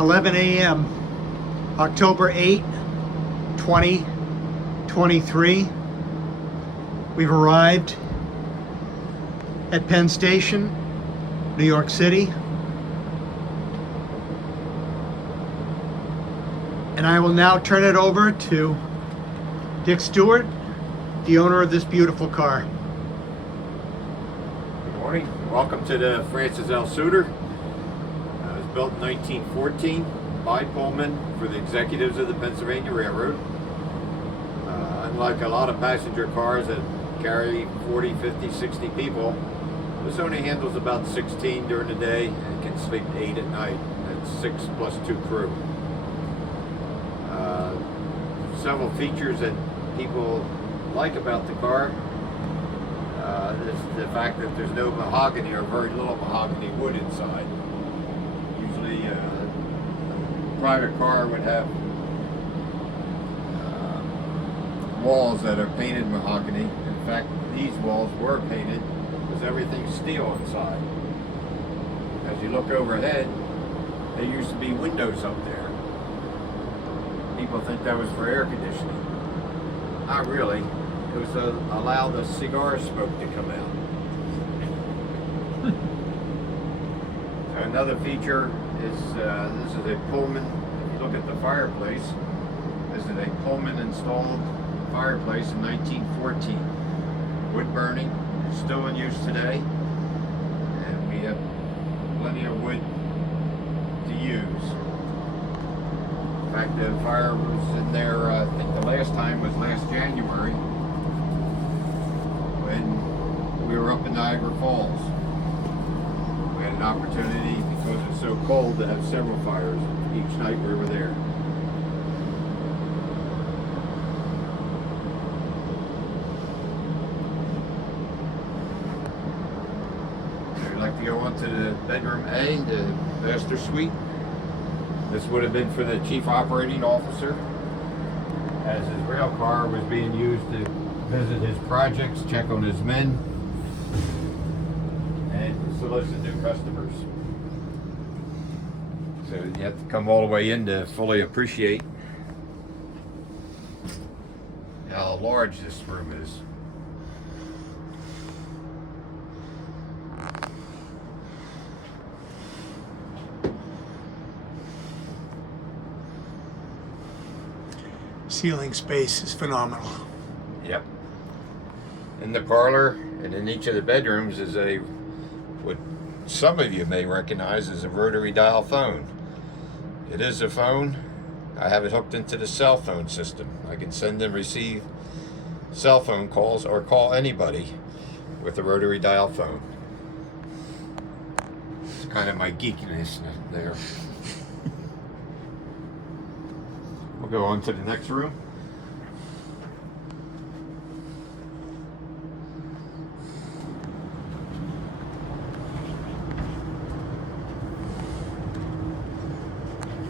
11 a.m. October 8, 2023. We've arrived at Penn Station, New York City. And I will now turn it over to Dick Stewart, the owner of this beautiful car. Good morning. Welcome to the Francis L. Suter. It was built in 1914 by Pullman for the executives of the Pennsylvania Railroad. Unlike a lot of passenger cars that carry 40, 50, 60 people, this only handles about 16 during the day and can sleep 8 at night. That's 6 plus 2 crew. Several features that people like about the car is the fact that there's no mahogany or very little mahogany wood inside. Usually a private car would have walls that are painted mahogany. In fact, these walls were painted because everything's steel inside. As you look overhead, there used to be windows up there. People think that was for air conditioning. Not really. It was to allow the cigar smoke to come out. Another feature is this is a Pullman. If you look at the fireplace, this is a Pullman installed fireplace in 1914. Wood burning, still in use today, and we have plenty of wood to use. In fact, the fire was in there, I think the last time was last January when we were up in Niagara Falls. We had an opportunity, because it's so cold, to have several fires each night we were there. I'd like to go on to the bedroom A, the master suite. This would have been for the chief operating officer, as his rail car was being used to visit his projects, check on his men, and solicit new customers. So you have to come all the way in to fully appreciate how large this room is. Ceiling space is phenomenal. Yep. In the parlor and in each of the bedrooms is what some of you may recognize as a rotary dial phone. It is a phone. I have it hooked into the cell phone system. I can send and receive cell phone calls or call anybody with a rotary dial phone. It's kind of my geekiness there. We'll go on to the next room.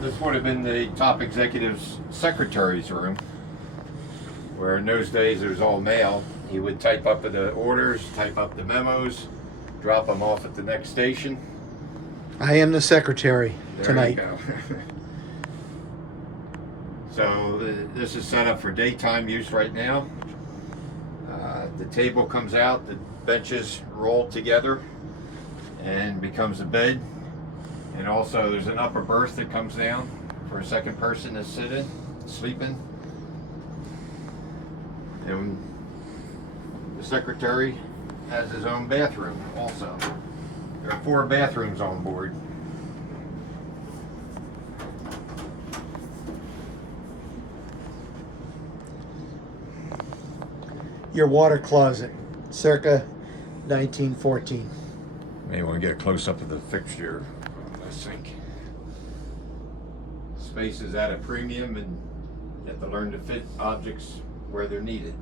This would have been the top executive's secretary's room, where in those days it was all mail. He would type up the orders, type up the memos, drop them off at the next station. I am the secretary tonight. There you go. So this is set up for daytime use right now. The table comes out, the benches roll together and becomes a bed. And also there's an upper berth that comes down for a second person to sit in, sleeping. And the secretary has his own bathroom also. There are 4 bathrooms on board. Your water closet, circa 1914. May want to get a close up of the fixture on the sink. Space is at a premium, and you have to learn to fit objects where they're needed.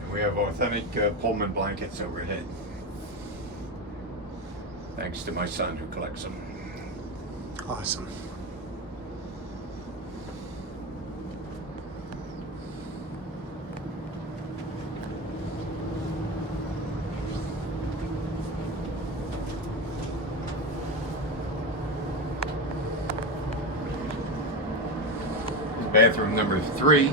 And we have authentic Pullman blankets overhead, thanks to my son who collects them. Awesome. bathroom number 3.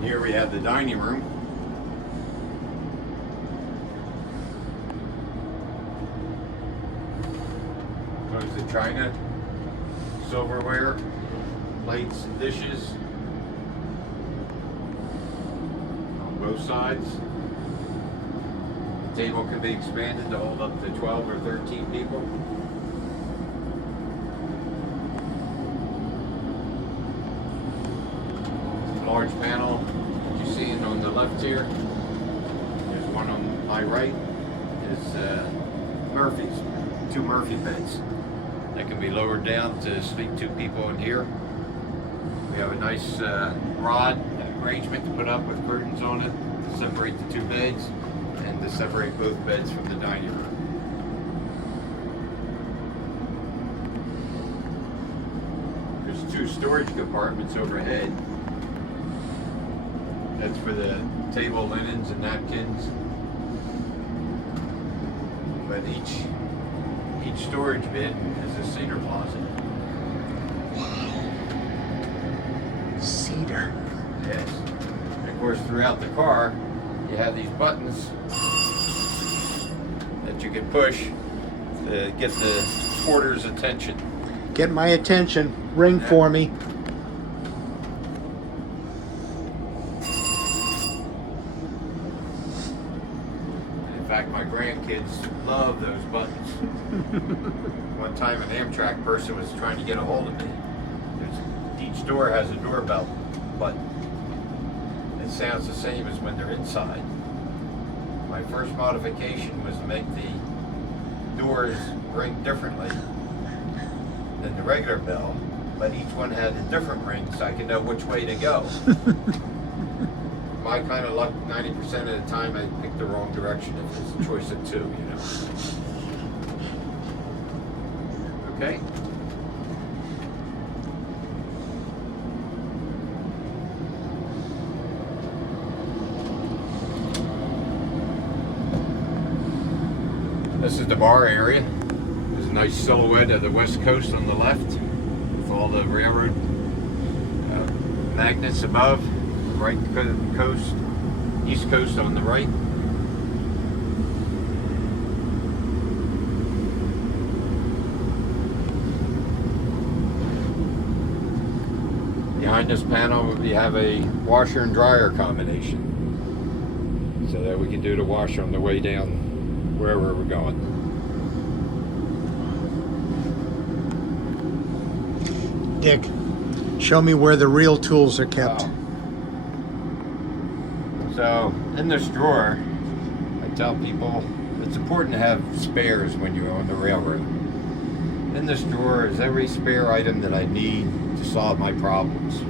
Here we have the dining room. There's the china, silverware, plates and dishes on both sides. The table can be expanded to hold up to 12 or 13 people. Large panel that you see on the left here. There's one on my right. Is Murphy's, 2 Murphy beds that can be lowered down to sleep 2 people in here. We have a nice rod arrangement to put up with curtains on it to separate the 2 beds and to separate both beds from the dining room. There's 2 storage compartments overhead. That's for the table linens and napkins. But each storage bin is a cedar closet. Cedar. Yes. And of course, throughout the car, you have these buttons that you can push to get the porter's attention. Get my attention. Ring for me. In fact, my grandkids love those buttons. One time an Amtrak person was trying to get a hold of me. Each door has a doorbell button. It sounds the same as when they're inside. My first modification was to make the doors ring differently than the regular bell, but each one had a different ring so I could know which way to go. My kind of luck, 90% of the time I pick the wrong direction if it's a choice of 2, you know. Okay. This is the bar area. There's a nice silhouette of the West Coast on the left with all the railroad magnets above. Right coast, East Coast on the right. Behind this panel we have a washer and dryer combination so that we can do the wash on the way down wherever we're going. Dick, show me where the real tools are kept. So in this drawer, I tell people it's important to have spares when you're on the railroad. In this drawer is every spare item that I need to solve my problems.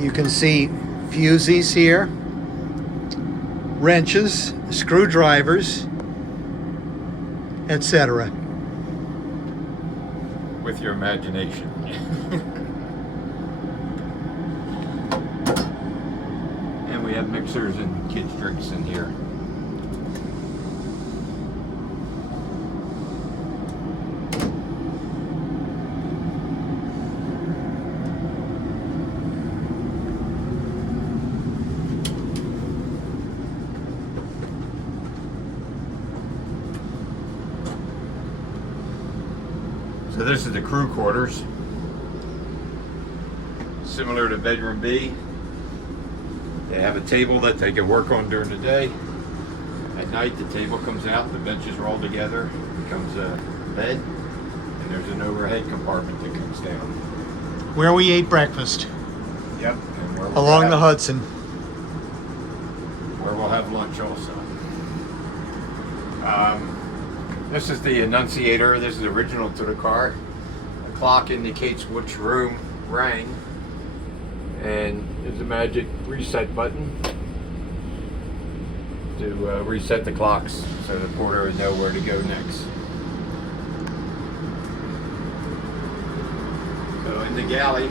You can see fuses here, wrenches, screwdrivers, etc. With your imagination. And we have mixers and kids' drinks in here. So this is the crew quarters, similar to bedroom B. They have a table that they can work on during the day. At night the table comes out, the benches roll together, becomes a bed, and there's an overhead compartment that comes down. Where we ate breakfast. Yep. And where Along the Hudson. Where we'll have lunch also. This is the annunciator. This is original to the car. The clock indicates which room rang. And there's a magic reset button to reset the clocks so the porter would know where to go next. So in the galley,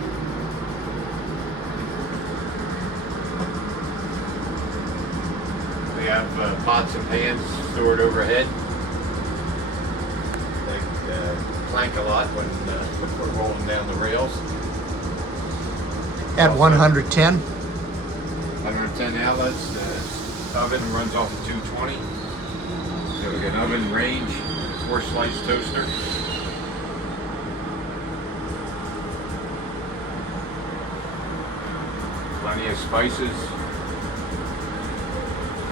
we have pots and pans stored overhead. They clank a lot when we're rolling down the rails. At 110. 110 outlets. Oven runs off of 220. So we got an oven range, 4-slice toaster. Plenty of spices.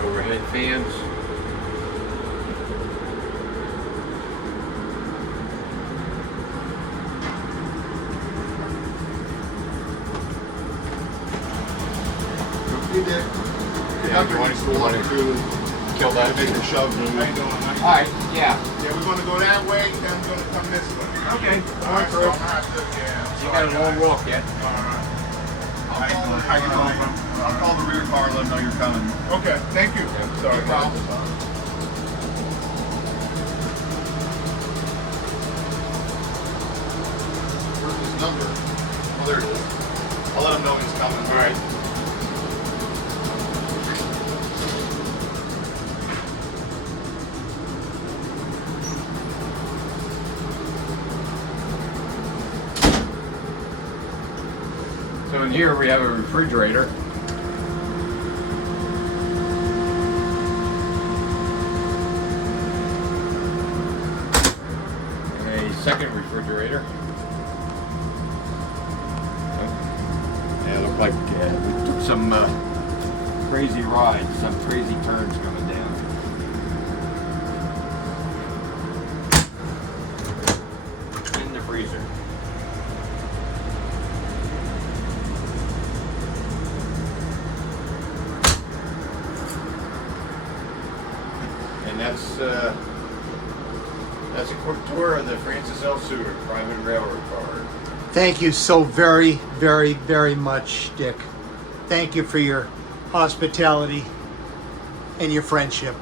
Overhead fans. You did. Yeah, you want to kill that? Make a shove. How you doing? Alright, yeah. Yeah, we're gonna go that way, then we're gonna come this way. Okay. Alright, so I'm gonna have to, yeah. You got a long walk yet? Alright. How you going from? I'll call the rear car, let them know you're coming. Okay, thank you. Yeah, Sorry. no problem. Where's his number? Oh, there it is. I'll let him know he's coming. Alright. So in here we have a refrigerator. And a second refrigerator. Yeah, it looked like we took some crazy rides, some crazy turns coming down. In the freezer. And that's a quick tour of the Francis L. Suter private railroad car. Thank you so very, very, very much, Dick. Thank you for your hospitality and your friendship.